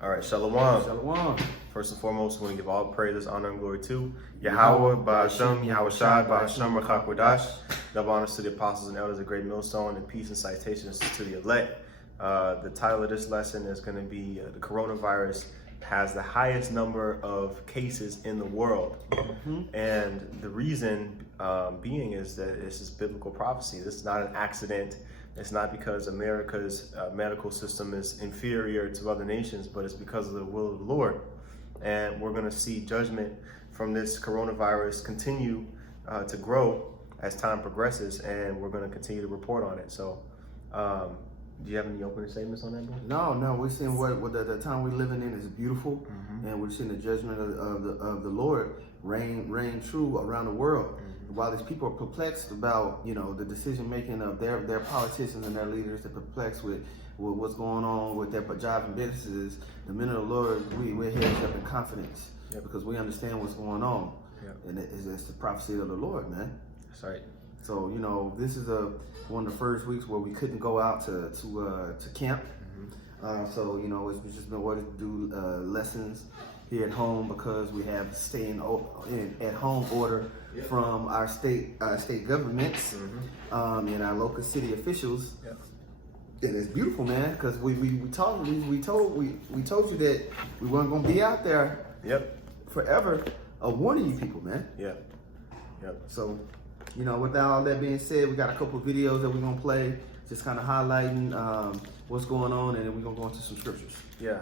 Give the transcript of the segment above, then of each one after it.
All right, Shalom. Shalom. First and foremost, we want to give all praises, honor, and glory to Yahweh, Ba'ashem, Yahweh Shai, Ba'ashem, Rachak Wadash. Double honors to the apostles and elders of Great Millstone, and peace and citations to the elect. The title of this lesson is going to be the coronavirus has the highest number of cases in the world. And the reason being is that this is biblical prophecy. This is not an accident. It's not because America's medical system is inferior to other nations, but it's because of the will of the Lord. And we're going to see judgment from this coronavirus continue to grow as time progresses, and we're going to continue to report on it. So, do you have any opening statements on that, bro? No, we're seeing what the time we're living in is beautiful, and we're seeing the judgment of the Lord reign true around the world. While these people are perplexed about, the decision making of their politicians and their leaders, they're perplexed with what's going on with their job and businesses. The men of the Lord, we're headed up in confidence because we understand what's going on, and it's the prophecy of the Lord, man. That's right. So this is one of the first weeks where we couldn't go out to camp. So it's just been ordered to do lessons here at home because we have staying at home order from our state governments and our local city officials. And it's beautiful, man, because we told you that we weren't gonna be out there forever, warning you people, man. So with all that being said, we got a couple of videos that we're gonna play, just kind of highlighting what's going on, and then we're gonna go into some scriptures.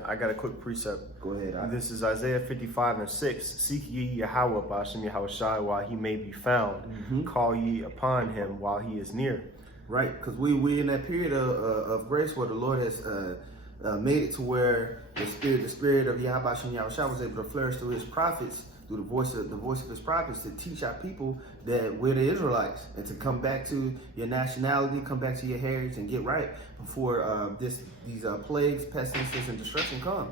I got a quick precept. Go ahead. This is Isaiah 55:6. Seek ye Yahweh, Ba'ashem Yahweh Shai, while he may be found. Call ye upon him while he is near. Right, because we in that period of grace where the Lord has made it to where the spirit of Yahweh Ba'ashem Yahweh Shai was able to flourish through his prophets, through the voice of his prophets, to teach our people that we're the Israelites, and to come back to your nationality, come back to your heritage, and get right before these plagues, pestilences, and destruction come.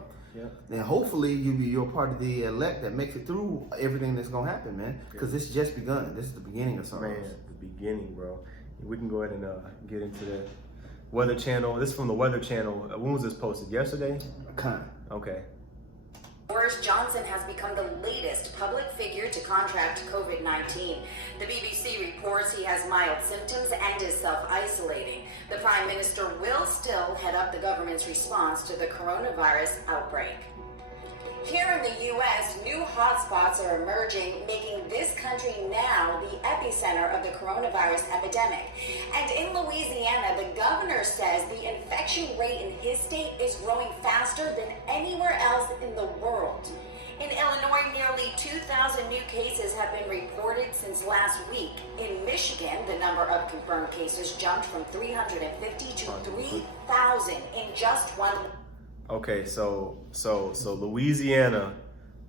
And hopefully you're part of the elect that makes it through everything that's gonna happen, man. Because it's just begun. This is the beginning of something. Man, the beginning, bro. We can go ahead and get into the Weather Channel. This is from the Weather Channel. When was this posted? Yesterday? Okay. Boris Johnson has become the latest public figure to contract COVID-19. The BBC reports he has mild symptoms and is self-isolating. The Prime Minister will still head up the government's response to the coronavirus outbreak. Here in the U.S., new hotspots are emerging, making this country now the epicenter of the coronavirus epidemic. And in Louisiana, the governor says the infection rate in his state is growing faster than anywhere else in the world. In Illinois, nearly 2,000 new cases have been reported since last week. In Michigan, the number of confirmed cases jumped from 350 to 3,000 in just 1 week. Okay, so Louisiana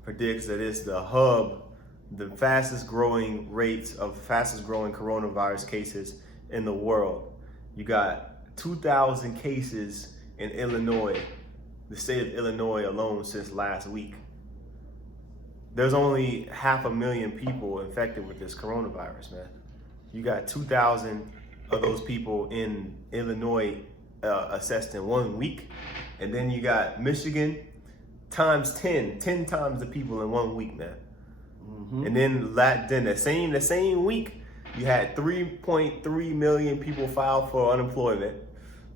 predicts that it's the hub, the fastest growing coronavirus cases in the world. You got 2,000 cases in Illinois, the state of Illinois alone, since last week. There's only 500,000 people infected with this coronavirus, man. You got 2,000 of those people in Illinois assessed in 1 week. And then you got Michigan times 10 times the people in 1 week, man. And then the same week, you had 3.3 million people file for unemployment.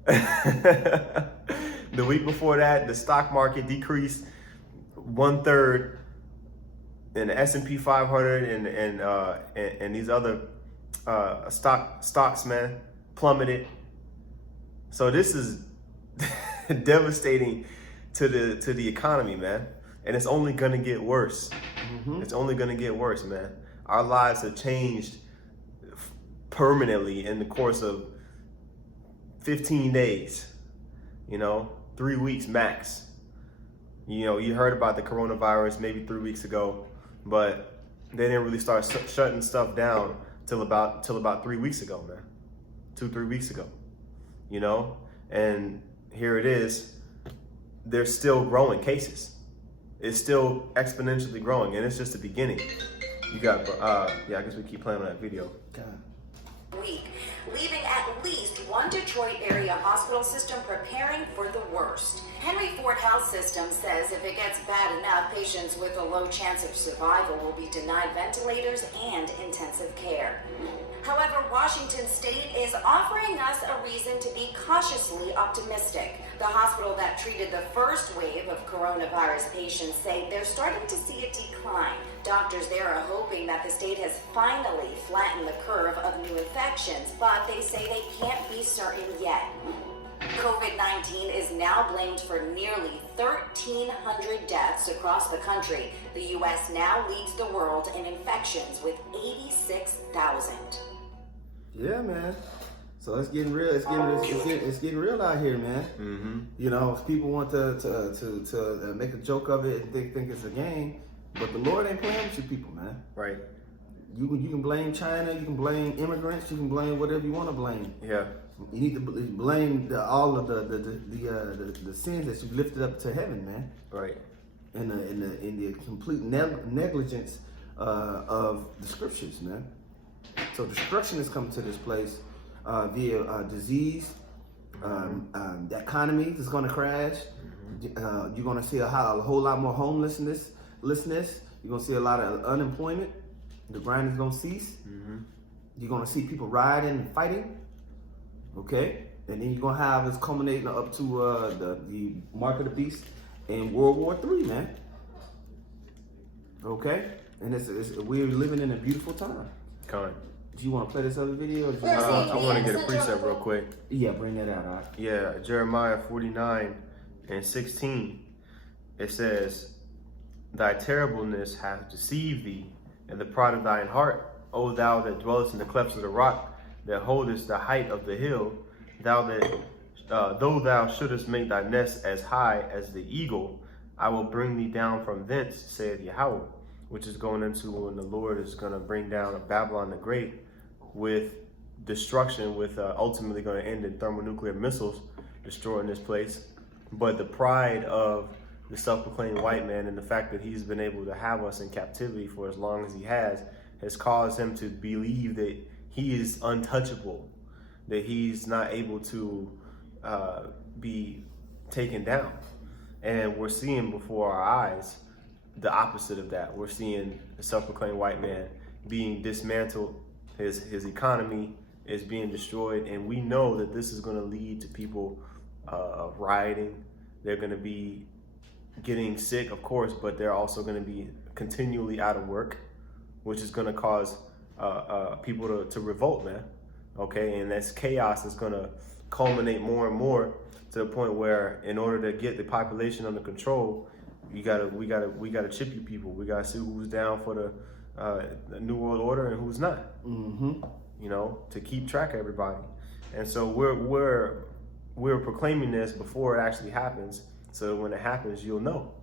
The week before that, the stock market decreased 1/3, and the S&P 500 and these other stocks, man, plummeted. So this is devastating to the economy, man, and it's only gonna get worse. It's only gonna get worse, man. Our lives have changed permanently in the course of 15 days, 3 weeks max. You heard about the coronavirus maybe 3 weeks ago, but they didn't really start shutting stuff down till about 3 weeks ago, man. 2-3 weeks ago, and here it is. They're still growing cases. It's still exponentially growing, and it's just the beginning. You got, I guess we keep playing on that video. Week, leaving at least one Detroit area hospital system preparing for the worst. Henry Ford Health system says if it gets bad enough, patients with a low chance of survival will be denied ventilators and intensive care. However, Washington State is offering us a reason to be cautiously optimistic. The hospital that treated the first wave of coronavirus patients say they're starting to see a decline. Doctors there are hoping that the state has finally flattened the curve of new infections, but they say they can't be certain yet. COVID-19 is now blamed for nearly 1,300 deaths across the country. The U.S. now leads the world in infections with 86,000. Yeah, man. So it's getting real. It's getting real out here, man. Mm-hmm. You know, if people want to make a joke of it and think it's a game, but the Lord ain't playing with you people, man. Right. You can blame China, you can blame immigrants, you can blame whatever you want to blame. Yeah. You need to blame all of the sins that you lifted up to heaven, man. Right. In the complete negligence of the scriptures, man. So destruction is coming to this place via disease. The economy is going to crash. You're going to see a whole lot more homelessness. You're going to see a lot of unemployment. The grind is going to cease. You're going to see people rioting and fighting. Okay? And then you're going to have this culminating up to the mark of the beast in World War III, man. Okay? And we're living in a beautiful time. Con. Do you want to play this other video? Or I want to get a precept real quick. Yeah, bring that out. All right. Yeah, Jeremiah 49:16. It says, "Thy terribleness hath deceived thee, and the pride of thine heart, O thou that dwellest in the clefts of the rock, that holdest the height of the hill, thou that though thou shouldest make thy nest as high as the eagle, I will bring thee down from thence, saith Yahweh," which is going into when the Lord is going to bring down Babylon the Great with destruction, with ultimately going to end in thermonuclear missiles destroying this place. But the pride of the self-proclaimed white man and the fact that he's been able to have us in captivity for as long as he has caused him to believe that he is untouchable, that he's not able to be taken down. And we're seeing before our eyes the opposite of that. We're seeing the self-proclaimed white man being dismantled. His economy is being destroyed, and we know that this is going to lead to people rioting. They're going to be getting sick, of course, but they're also going to be continually out of work, which is going to cause people to revolt, man. Okay, and that's chaos is going to culminate more and more to the point where, in order to get the population under control, we gotta chip you people. We gotta see who's down for the New World Order and who's not. You know, to keep track of everybody. And so we're proclaiming this before it actually happens, so when it happens, you'll know.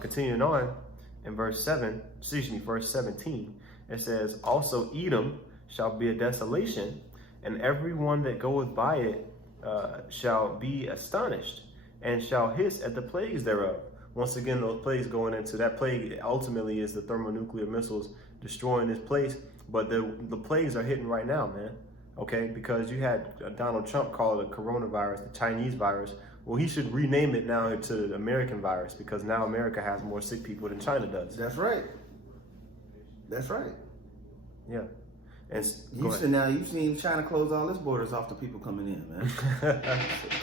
Continuing on in verse 17, it says, "Also Edom shall be a desolation, and everyone that goeth by it shall be astonished, and shall hiss at the plagues thereof." Once again, those plagues going into that plague ultimately is the thermonuclear missiles destroying this place. But the plagues are hitting right now, man. Okay, because you had Donald Trump call it a coronavirus, the Chinese virus. Well, he should rename it now to the American virus, because now America has more sick people than China does. That's right. That's right. Yeah. And you've seen China close all its borders off to people coming in, man.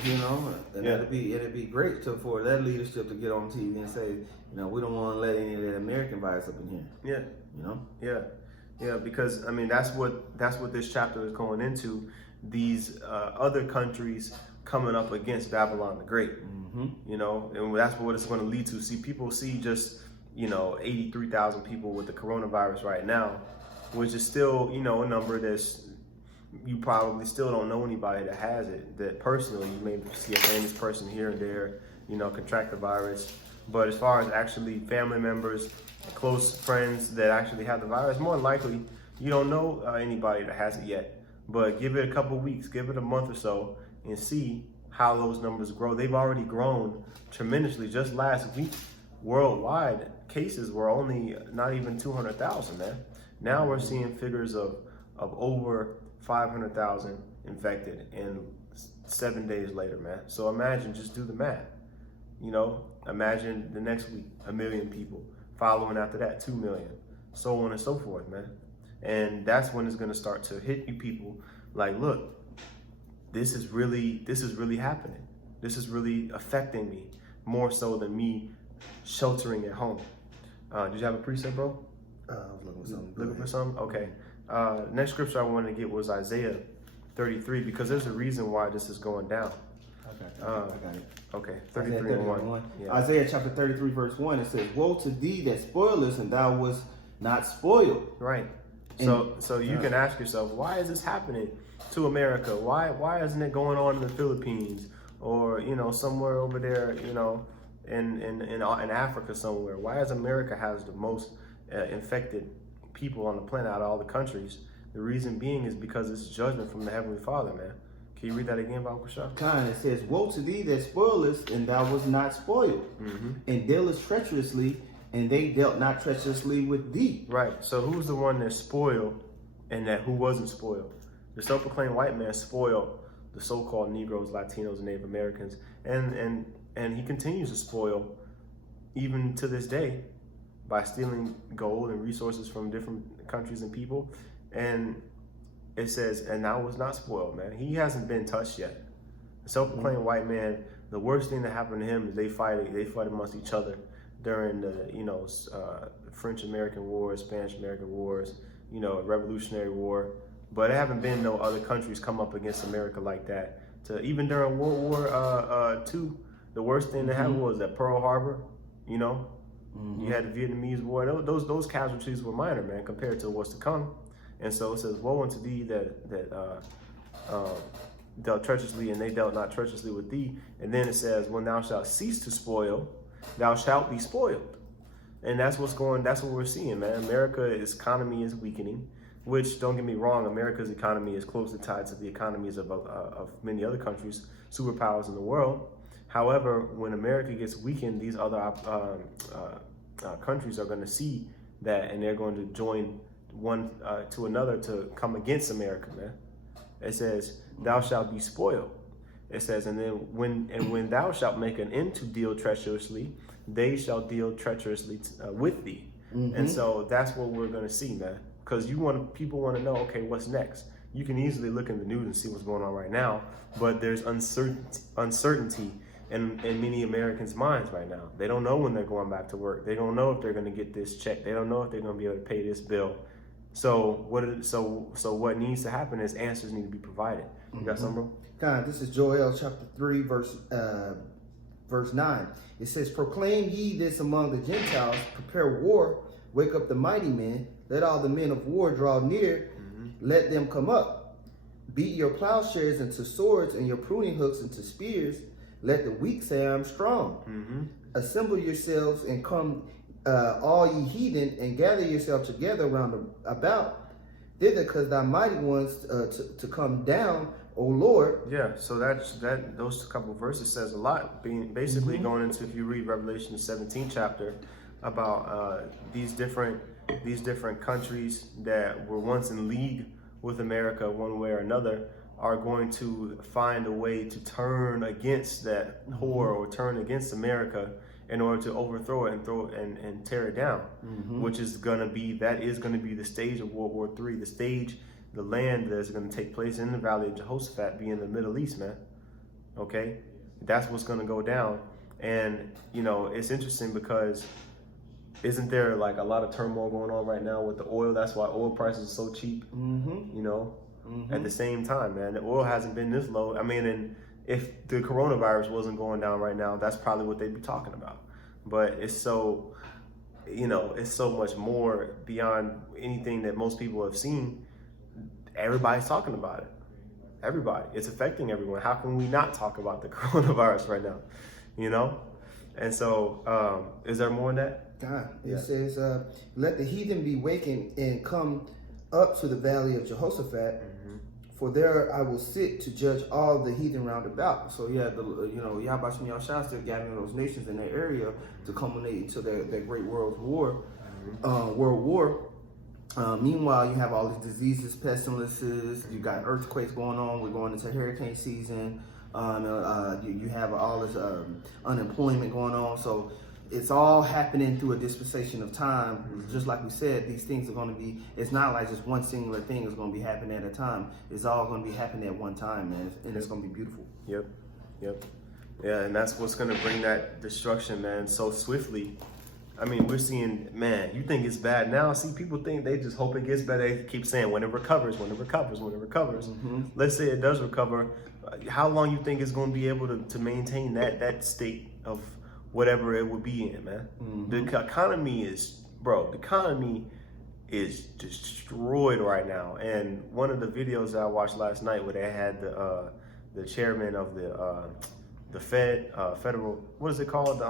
You know, and it'd be great for that leadership to get on TV and say, you know, we don't want to let any of that American virus up in here. Yeah. You know. Yeah, because I mean that's what this chapter is going into. These other countries coming up against Babylon the Great. You know, and that's what it's going to lead to. People see just 83,000 people with the coronavirus right now, which is still, a number that's, you probably still don't know anybody that has it, that personally, you may see a famous person here and there, contract the virus. But as far as actually family members, close friends that actually have the virus, more than likely, you don't know anybody that has it yet. But give it a couple weeks, give it a month or so, and see how those numbers grow. They've already grown tremendously. Just last week, worldwide cases were only not even 200,000, man. Now we're seeing figures of over 500,000 infected in 7 days later, man. So imagine, just do the math. You know, imagine the next week, 1 million people. Following after that, 2 million. So on and so forth, man. And that's when it's gonna start to hit you people like, look, this is really happening. This is really affecting me more so than me sheltering at home. Did you have a precept, bro? I was looking for something. Looking for something? Okay. Next scripture I wanted to get was Isaiah 33, because there's a reason why this is going down. Okay, I got it. Okay, Isaiah 33 and 1. Yeah. Isaiah chapter 33, verse 1, it says, Woe to thee that spoilest, and thou wast not spoiled. Right. And- So you can ask yourself, why is this happening to America? Why isn't it going on in the Philippines or, you know, somewhere over there, you know, in Africa somewhere? Why is America has the most infected people on the planet out of all the countries? The reason being is because it's judgment from the Heavenly Father, man. Can you read that again, Bible Shah? Kind, it says, Woe to thee that spoilest, and thou wast not spoiled, and dealest treacherously, and they dealt not treacherously with thee. Right. So who's the one that spoiled and who wasn't spoiled? The self-proclaimed white man spoiled the so-called Negroes, Latinos, and Native Americans, and he continues to spoil even to this day by stealing gold and resources from different countries and people. And it says, and now was not spoiled, man. He hasn't been touched yet. The self-proclaimed white man, the worst thing that happened to him is they fight amongst each other during the, you know, French-American Wars, Spanish-American Wars, you know, Revolutionary War. But there haven't been no other countries come up against America like that. Even during World War II, the worst thing that happened was at Pearl Harbor, you know. You had the Vietnamese War. Those casualties were minor, man, compared to what's to come. And so it says, woe unto thee that dealt treacherously, and they dealt not treacherously with thee. And then it says, when thou shalt cease to spoil, thou shalt be spoiled. And that's what we're seeing, man. America's economy is weakening, which, don't get me wrong, America's economy is closely tied to the economies of many other countries, superpowers in the world. However, when America gets weakened, these other countries are going to see that, and they're going to join one to another to come against America, man. It says, thou shalt be spoiled. It says, and then when thou shalt make an end to deal treacherously, they shall deal treacherously with thee. And so that's what we're going to see, man. Because people want to know, okay, what's next? You can easily look in the news and see what's going on right now, but there's uncertainty in many Americans' minds right now. They don't know when they're going back to work. They don't know if they're going to get this check. They don't know if they're going to be able to pay this bill. So what needs to happen is answers need to be provided. You got something, bro? God, this is Joel chapter 3, verse 9. It says, Proclaim ye this among the Gentiles, prepare war, wake up the mighty men, let all the men of war draw near, let them come up. Beat your plowshares into swords and your pruning hooks into spears. Let the weak say, I'm strong. Assemble yourselves and come, all ye heathen, and gather yourselves together round about thither, because thy mighty ones to come down, O Lord. Yeah, so those couple of verses says a lot. Basically going into, if you read Revelation the 17th chapter about these different countries that were once in league with America one way or another, are going to find a way to turn against that whore or turn against America in order to overthrow it and tear it down, which is going to be the stage of World War III, the land that's going to take place in the Valley of Jehoshaphat, be in the Middle East, man. Okay, that's what's going to go down. And you know, it's interesting because isn't there like a lot of turmoil going on right now with the oil? That's why oil prices are so cheap. You know, at the same time, man, the oil hasn't been this low. I mean, and if the coronavirus wasn't going down right now, that's probably what they'd be talking about. But it's so, you know, it's so much more beyond anything that most people have seen. Everybody's talking about it. Everybody. It's affecting everyone. How can we not talk about the coronavirus right now? You know? And so, is there more than that? God, it says, let the heathen be wakened and come up to the Valley of Jehoshaphat, for there I will sit to judge all the heathen round about. So yeah, Yahweh Shem Yahushua still gathering those nations in that area to culminate into that great world war. Meanwhile, you have all these diseases, pestilences. You got earthquakes going on. We're going into hurricane season. You have all this unemployment going on. So it's all happening through a dispensation of time. Just like we said, these things are going to be, it's not like just one singular thing is going to be happening at a time. It's all going to be happening at one time, man. And it's going to be beautiful. Yep. Yeah, and that's what's going to bring that destruction, man, so swiftly. I mean, we're seeing, man, you think it's bad now. See, people think they just hope it gets better. They keep saying when it recovers, when it recovers, when it recovers. Let's say it does recover. How long you think it's going to be able to maintain that state of whatever it would be in, man? The economy is destroyed right now. And one of the videos that I watched last night where they had the chairman of the federal, what is it called?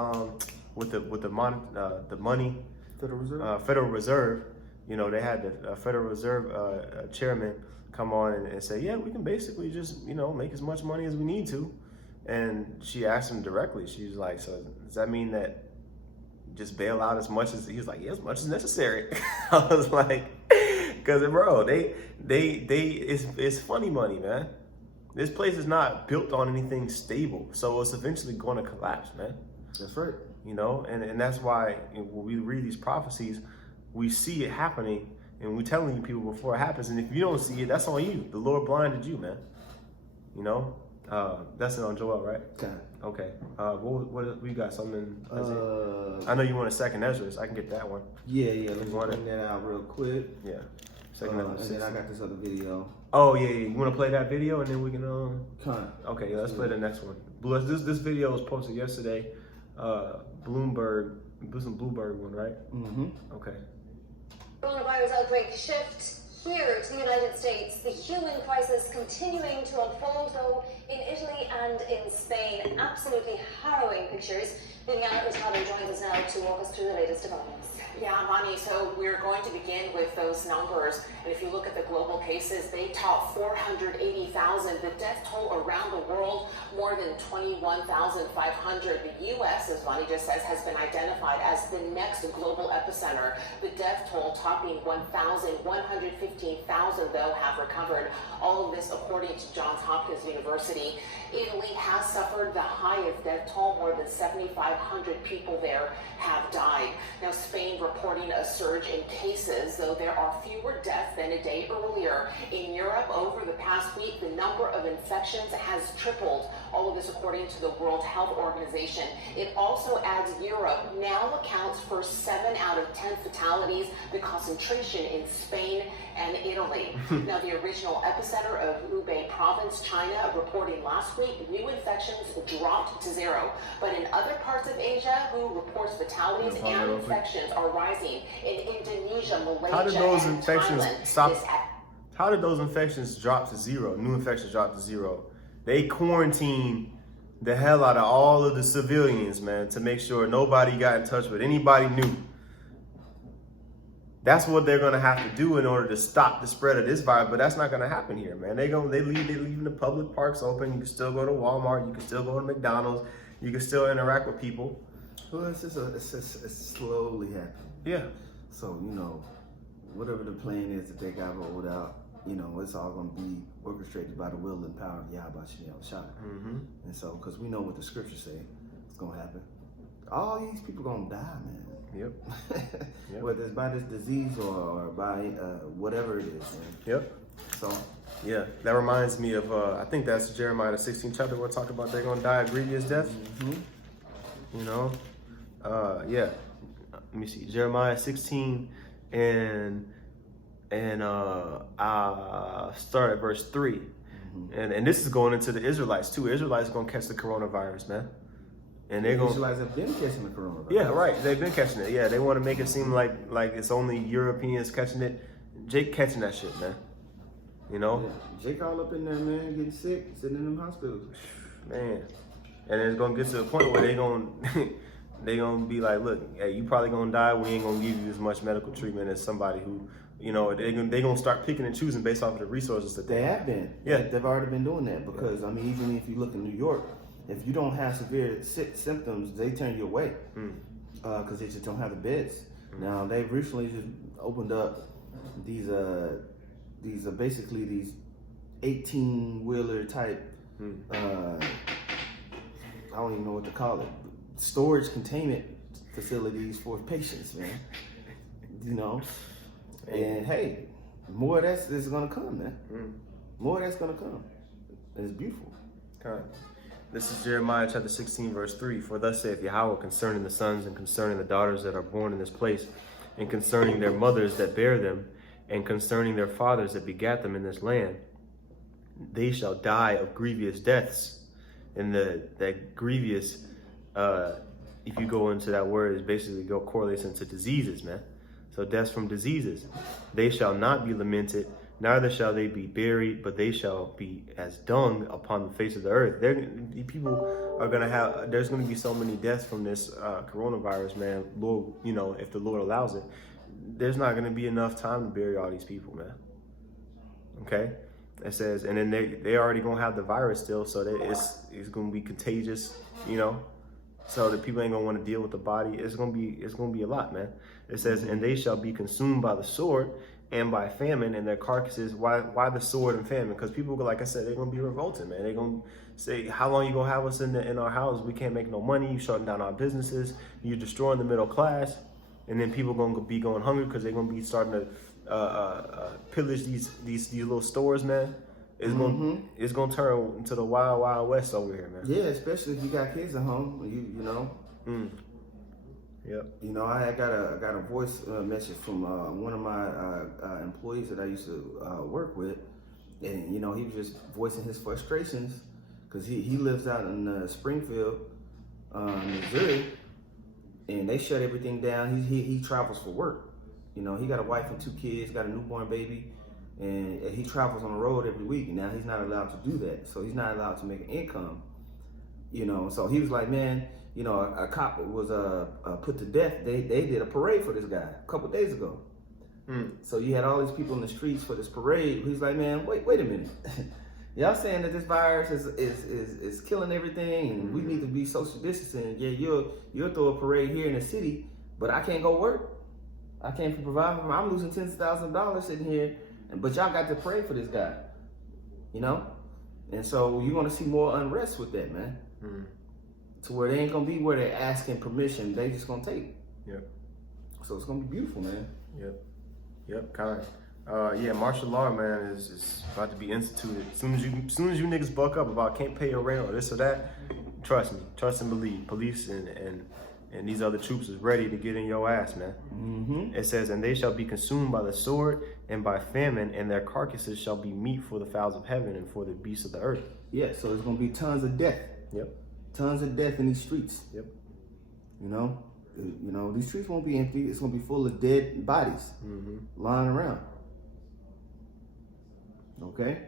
With the money, Federal Reserve. Federal Reserve. You know, they had the Federal Reserve chairman come on and say, yeah, we can basically just, you know, make as much money as we need to. And she asked him directly. She was like, so does that mean that just bail out as much as, he was like, yeah, as much as necessary. I was like, because bro, it's funny money, man. This place is not built on anything stable, so it's eventually going to collapse, man. That's right. You know, and that's why when we read these prophecies, we see it happening, and we're telling you people before it happens. And if you don't see it, that's on you. The Lord blinded you, man. You know, that's it on Joel, right? Okay. What we got? Something? I know you want a second Ezra. I can get that one. Yeah. Let's bring that out real quick. Yeah. Second Ezra. And then I got this other video. Oh yeah. You want to play that video, and then we can Okay. Yeah, let's play the next one. This video was posted yesterday. Bloomberg one, right? Okay. Coronavirus outbreak shift here to the United States. The human crisis continuing to unfold, though, in Italy and in Spain. Absolutely harrowing pictures. Viviana Rosado joins us now to walk us through the latest developments. Yeah, Mani, so we're going to begin with those numbers. And if you look at the global cases, they top 480,000. The death toll around the world, more than 21,500. The U.S., as Mani just says, has been identified as the next global epicenter. The death toll topping 1,115,000, though, have recovered. All of this according to Johns Hopkins University. Italy has suffered the highest death toll. More than 7,500 people there have died. Now, Spain reporting a surge in cases, though there are fewer deaths than a day earlier. In Europe, over the past week, the number of infections has tripled. All of this according to the World Health Organization. It also adds Europe now accounts for 7 out of 10 fatalities, the concentration in Spain and Italy. Now, the original epicenter of Hubei province, China, reporting last week new infections dropped to 0. But in other parts of Asia, who reports fatalities and infections are rising. In Indonesia, Malaysia, How did those and infections Thailand, stop? How did those infections drop to 0? New infections drop to 0. They quarantined the hell out of all of the civilians, man, to make sure nobody got in touch with anybody new. That's what they're gonna have to do in order to stop the spread of this virus, but that's not gonna happen here, man. They're leaving the public parks open. You can still go to Walmart. You can still go to McDonald's. You can still interact with people. Well, it's slowly happening. Yeah. So, you know, whatever the plan is that they got rolled out, you know, it's all going to be orchestrated by the will and power of Yahweh Shai. And so, because we know what the scriptures say is going to happen. All these people going to die, man. Yep. Whether it's by this disease or by whatever it is, man. Yep. So, yeah, that reminds me of, I think that's Jeremiah the 16th chapter where it talked about they're going to die a grievous death. You know? Yeah. Let me see. Jeremiah 16 and start at verse 3. And this is going into the Israelites too. Israelites going to catch the coronavirus, man. And they're going. Israelites have been catching the coronavirus. Yeah, right. They've been catching it. Yeah, they want to make it seem like it's only Europeans catching it. Jake catching that shit, man. You know? Yeah. Jake all up in there, man, getting sick, sitting in them hospitals. Man. And it's gonna get to the point where they gonna be like, look, hey, you probably gonna die. We ain't gonna give you as much medical treatment as somebody who, you know, they gonna start picking and choosing based off of the resources that they have been. Yeah, they've already been doing that because I mean, even if you look in New York, if you don't have severe symptoms, they turn you away because they just don't have the beds. Now they've recently just opened up these basically these 18-wheeler type I don't even know what to call it. Storage containment facilities for patients, man. You know, and hey, more of that is gonna come, man. More of that's gonna come. And it's beautiful. Okay. This is Jeremiah chapter 16, verse 3. For thus saith Yahweh concerning the sons and concerning the daughters that are born in this place, and concerning their mothers that bear them, and concerning their fathers that begat them in this land, they shall die of grievous deaths. And that grievous, if you go into that word, is basically correlates into diseases, man. So deaths from diseases. They shall not be lamented, neither shall they be buried, but they shall be as dung upon the face of the earth. People are gonna have. There's gonna be so many deaths from this coronavirus, man. Lord, you know, if the Lord allows it, there's not gonna be enough time to bury all these people, man. Okay. It says, and then they already gonna have the virus still, so that it's gonna be contagious, you know. So the people ain't gonna want to deal with the body. It's gonna be a lot, man. It says, and they shall be consumed by the sword and by famine, and their carcasses. Why the sword and famine? Because people, like I said, they're gonna be revolted, man. They're gonna say, how long you gonna have us in our houses? We can't make no money. You shutting down our businesses. You're destroying the middle class, and then people gonna be going hungry because they're gonna be starting to pillage these little stores, man. It's gonna turn into the wild, wild west over here, man. Yeah, especially if you got kids at home. You know. Yep. You know, I got a voice message from one of my employees that I used to work with, and you know, he was just voicing his frustrations because he lives out in Springfield, Missouri, and they shut everything down. He travels for work. You know, he got a wife and 2 kids, got a newborn baby, and he travels on the road every week. Now he's not allowed to do that, so he's not allowed to make an income. You know, so he was like, man, you know, a cop was put to death. They did a parade for this guy a couple days ago. So you had all these people in the streets for this parade. He's like, man, wait a minute. Y'all saying that this virus is killing everything, and we need to be social distancing. Yeah, you'll throw a parade here in the city, but I can't go work. I can't provide for him. I'm losing tens of thousands of dollars sitting here, but y'all got to pray for this guy, you know? And so you're going to see more unrest with that, man. To where they ain't going to be where they're asking permission. They just going to take. Yep. So it's going to be beautiful, man. Yep, kind of. Yeah, martial law, man, is about to be instituted. As soon as you niggas buck up about can't pay your rent or this or that, trust me. Trust and believe. Police and these other troops is ready to get in your ass, man. It says, and they shall be consumed by the sword and by famine, and their carcasses shall be meat for the fowls of heaven and for the beasts of the earth. Yeah, so there's going to be tons of death. Yep. Tons of death in these streets. Yep. You know, these streets won't be empty. It's going to be full of dead bodies lying around. Okay?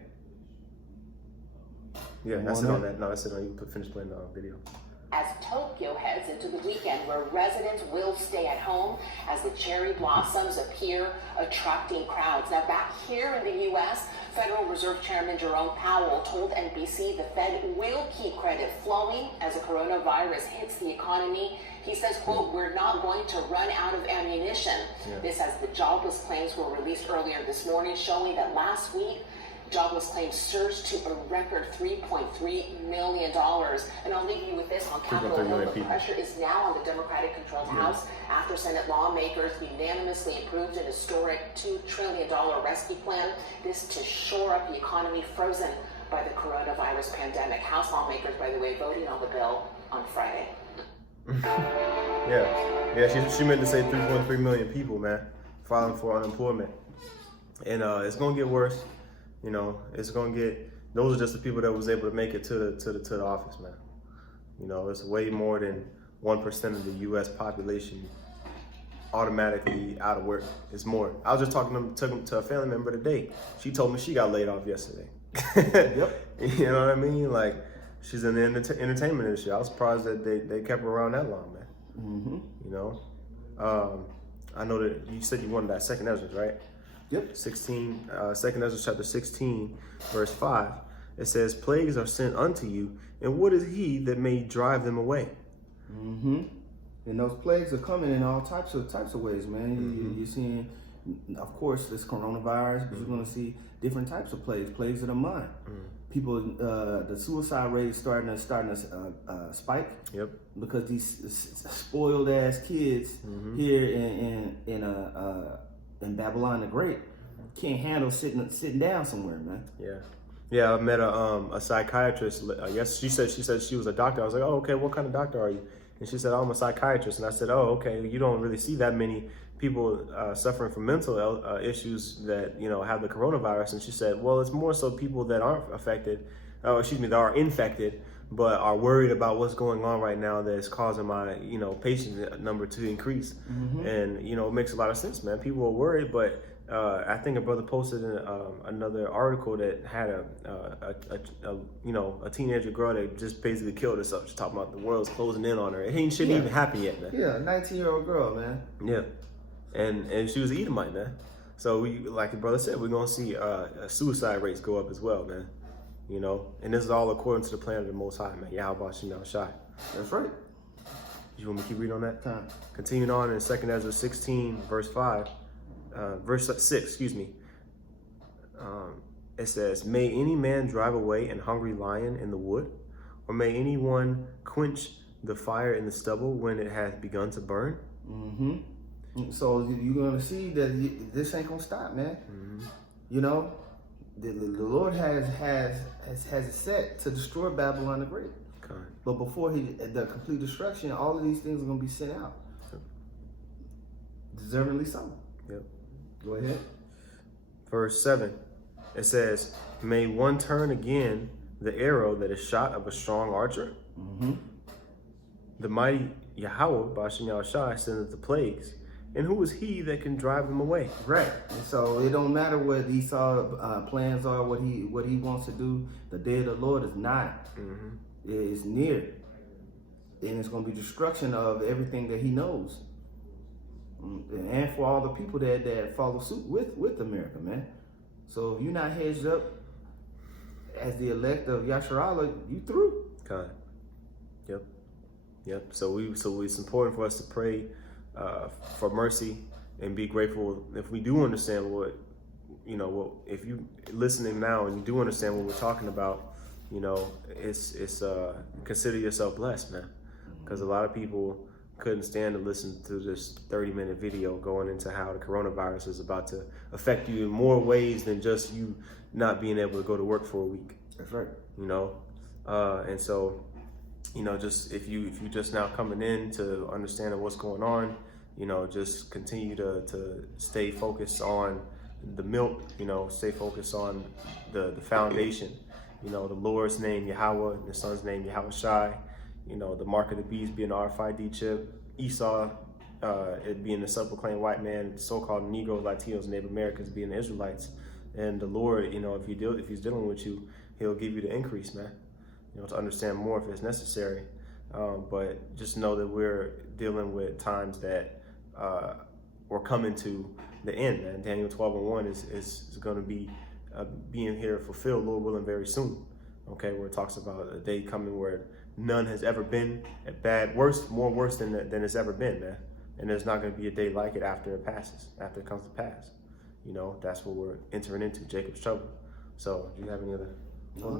Yeah, that's it on that. No, that's it on. You can finish playing the video. As Tokyo heads into the weekend where residents will stay at home as the cherry blossoms appear, attracting crowds. Now back here in the U.S., Federal Reserve Chairman Jerome Powell told NBC the Fed will keep credit flowing as the coronavirus hits the economy. He says, quote, we're not going to run out of ammunition. This as the jobless claims were released earlier this morning, showing that last week, jobless claims surged to a record $3.3 million. And I'll leave you with this on Capitol Hill. The pressure is now on the Democratic-controlled House after Senate lawmakers unanimously approved an historic $2 trillion rescue plan. This to shore up the economy frozen by the coronavirus pandemic. House lawmakers, by the way, voting on the bill on Friday. Yeah, she meant to say 3.3 million people, man, filing for unemployment. And it's going to get worse. You know, it's gonna get. Those are just the people that was able to make it to the office, man. You know, it's way more than 1% of the U.S. population automatically out of work. It's more. I was just talking to a family member today. She told me she got laid off yesterday. Yep. You know what I mean? Like, she's in the entertainment industry. I was surprised that they kept her around that long, man. You know, I know that you said you wanted that second Ezra, right? Yep. 2 Ezra chapter 16, verse 5. It says, plagues are sent unto you, and what is he that may drive them away? And those plagues are coming in all types of ways, man. You're seeing Of course, this coronavirus, but you're going to see different types of plagues of the mind. People, the suicide rate is starting to spike. Yep. Because these spoiled ass kids here in Babylon the Great can't handle sitting down somewhere, man. Yeah, I met a psychiatrist. Yes, she said she was a doctor. I was like, oh, okay, what kind of doctor are you? And she said, oh, I'm a psychiatrist. And I said, oh, okay, you don't really see that many people suffering from mental issues that, you know, have the coronavirus. And she said, well, it's more so people that aren't affected, that are infected, but are worried about what's going on right now that's causing my, you know, patient number to increase. And, you know, it makes a lot of sense, man. People are worried, but I think a brother posted another article that had a teenager girl that just basically killed herself. She's talking about the world's closing in on her. It shouldn't even happen yet, man. Yeah, a 19-year-old girl, man. Yeah, and she was an Edomite, man. So we, like the brother said, we're gonna see suicide rates go up as well, man. You know, and this is all according to the plan of the Most High, man. Yahweh Shem Shai. That's right. You want me to keep reading on that? Time. Continuing on in 2 Ezra 16, verse 6, excuse me. It says, may any man drive away an hungry lion in the wood, or may anyone quench the fire in the stubble when it has begun to burn? So you're gonna see that this ain't gonna stop, man. You know, the Lord has it set to destroy Babylon the Great. Okay. But before the complete destruction, all of these things are gonna be sent out. Deservingly so. Yep. Go ahead. Verse 7, it says, may one turn again the arrow that is shot of a strong archer? The mighty Yahweh, Ba'ashem Yahushai, sendeth the plagues, and who is he that can drive them away? Right. And so it don't matter what Esau plans are, what he wants to do. The day of the Lord is nigh. It's near. And it's going to be destruction of everything that he knows. And for all the people that follow suit with America, man. So if you're not hedged up as the elect of Yasharallah, you through. God. Yep. So it's important for us to pray for mercy and be grateful if we do understand if you listening now and you do understand what we're talking about, you know, it's consider yourself blessed, man, because a lot of people couldn't stand to listen to this 30-minute video going into how the coronavirus is about to affect you in more ways than just you not being able to go to work for a week. That's right. You know, and so, you know, just if you just now coming in to understanding what's going on, you know, just continue to stay focused on the milk, you know, stay focused on the foundation, you know, the Lord's name, Yahweh, the Son's name, Yahweh Shai, you know, the mark of the beast being the RFID chip, Esau, it being the self-proclaimed white man, so-called Negroes, Latinos, Native Americans being the Israelites. And the Lord, you know, if he's dealing with you, he'll give you the increase, man, you know, to understand more if it's necessary. But just know that we're dealing with times that we're coming to the end, man. Daniel 12:1 is going to be being here fulfilled, Lord willing, very soon. Okay, where it talks about a day coming where none has ever been more worse than it's ever been, man. And there's not going to be a day like it after it comes to pass. You know, that's what we're entering into, Jacob's trouble. So, do you have any other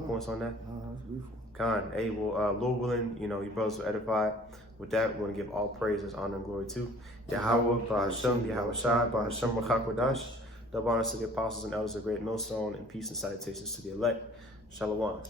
points on that? No, that's beautiful. Khan, hey, well, Lord willing, you know, your brothers are edified. With that, we want to give all praises, honor, and glory to Yahweh, Ba'ashem, Yahweh Shai, Ba'ashem, Rachakwadash. Double honors to the apostles and elders of Great Millstone, and peace and salutations to the elect. Shalom.